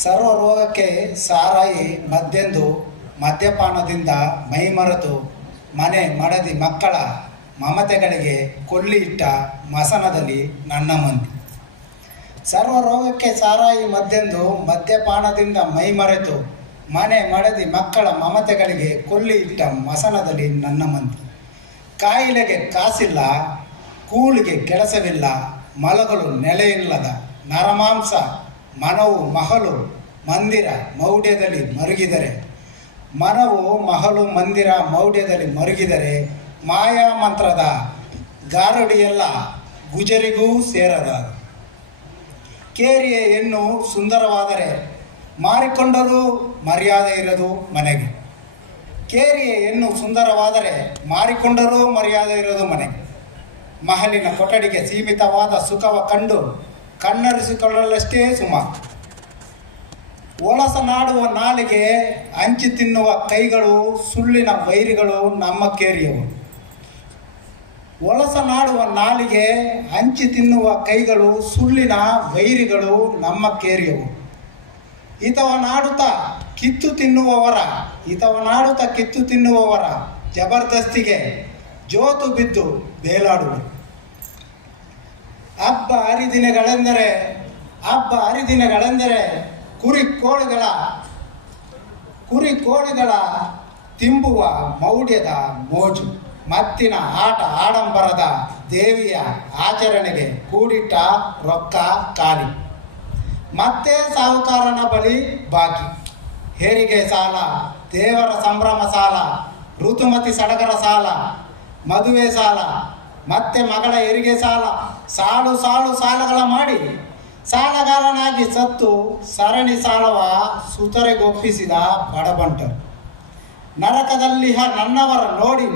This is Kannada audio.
ಸರ್ವ ರೋಗಕ್ಕೆ ಸಾರಾಯಿ ಮದ್ದೆಂದು ಮದ್ಯಪಾನದಿಂದ ಮೈಮರೆತು ಮನೆ ಮಡದಿ ಮಕ್ಕಳ ಮಮತೆಗಳಿಗೆ ಕೊಲ್ಲಿ ಇಟ್ಟ ಮಸನದಲ್ಲಿ ನನ್ನ ಮಂದಿ. ಸರ್ವ ರೋಗಕ್ಕೆ ಸಾರಾಯಿ ಮದ್ದೆಂದು ಮದ್ಯಪಾನದಿಂದ ಮೈಮರೆತು ಮನೆ ಮಡದಿ ಮಕ್ಕಳ ಮಮತೆಗಳಿಗೆ ಕೊಲ್ಲಿ ಇಟ್ಟ ಮಸನದಲ್ಲಿ ನನ್ನ ಮಂದಿ. ಕಾಯಿಲೆಗೆ ಕಾಸಿಲ್ಲ, ಕೂಳಿಗೆ ಕೆಲಸವಿಲ್ಲ, ಮಲಗಲು ನೆಲೆಯಿಲ್ಲದ ನರಮಾಂಸ ಮನವು ಮಹಲು ಮಂದಿರ ಮೌಢ್ಯದಲ್ಲಿ ಮರುಗಿದರೆ, ಮನವು ಮಹಲು ಮಂದಿರ ಮೌಢ್ಯದಲ್ಲಿ ಮರುಗಿದರೆ ಮಾಯಾ ಮಂತ್ರದ ಗಾರುಡಿಯೆಲ್ಲ ಗುಜರಿಗೂ ಸೇರದ. ಕೇರಿಯ ಹೆಣ್ಣು ಸುಂದರವಾದರೆ ಮಾರಿಕೊಂಡರೂ ಮರ್ಯಾದೆ ಇರದು ಮನೆಗೆ. ಕೇರಿಯ ಹೆಣ್ಣು ಸುಂದರವಾದರೆ ಮಾರಿಕೊಂಡರೂ ಮರ್ಯಾದೆ ಇರೋದು ಮನೆಗೆ. ಮಹಲಿನ ಕೊಠಡಿಗೆ ಸೀಮಿತವಾದ ಸುಖವ ಕಂಡು ಕಣ್ಣರಿಸಿಕೊಳ್ಳಲಷ್ಟೇ ಸುಮ. ಒಳಸನಾಡುವ ನಾಲಿಗೆ ಹಂಚಿ ತಿನ್ನುವ ಕೈಗಳು ಸುಳ್ಳಿನ ವೈರಿಗಳು ನಮ್ಮ ಕೇರಿಯವು. ಒಳಸನಾಡುವ ನಾಲಿಗೆ ಹಂಚಿ ತಿನ್ನುವ ಕೈಗಳು ಸುಳ್ಳಿನ ವೈರಿಗಳು ನಮ್ಮ ಕೇರಿಯವು. ಹಿತವನಾಡುತ್ತಾ ಕಿತ್ತು ತಿನ್ನುವವರ ಜಬರ್ದಸ್ತಿಗೆ ಜೋತು ಬಿದ್ದು ಬೇಲಾಡುವರು. ಹಬ್ಬ ಹರಿದಿನಗಳೆಂದರೆ ಕುರಿ ಕೋಳಿಗಳ ತಿಂಬುವ ಮೌಢ್ಯದ ಮೋಜು. ಮತ್ತಿನ ಆಟ ಆಡಂಬರದ ದೇವಿಯ ಆಚರಣೆಗೆ ಕೂಡಿಟ್ಟ ರೊಕ್ಕ ಖಾಲಿ. ಮತ್ತೆ ಸಾಹುಕಾರನ ಬಳಿ ಬಾಕಿ. ಹೆರಿಗೆ ಸಾಲ, ದೇವರ ಸಂಭ್ರಮ ಸಾಲ, ಋತುಮತಿ ಸಡಗರ ಸಾಲ, ಮದುವೆ ಸಾಲ, ಮತ್ತೆ ಮಗಳ ಹೆರಿಗೆ ಸಾಲ, ಸಾಲು ಸಾಲಗಳ ಮಾಡಿ ಸಾಲಗಾರನಾಗಿ ಸತ್ತು ಸರಣಿ ಸಾಲವ ಸುತರೆಗೊಪ್ಪಿಸಿದ ಬಡಬಂಟರು. ನರಕದಲ್ಲಿಹ ನನ್ನವರ ನೋಡಿ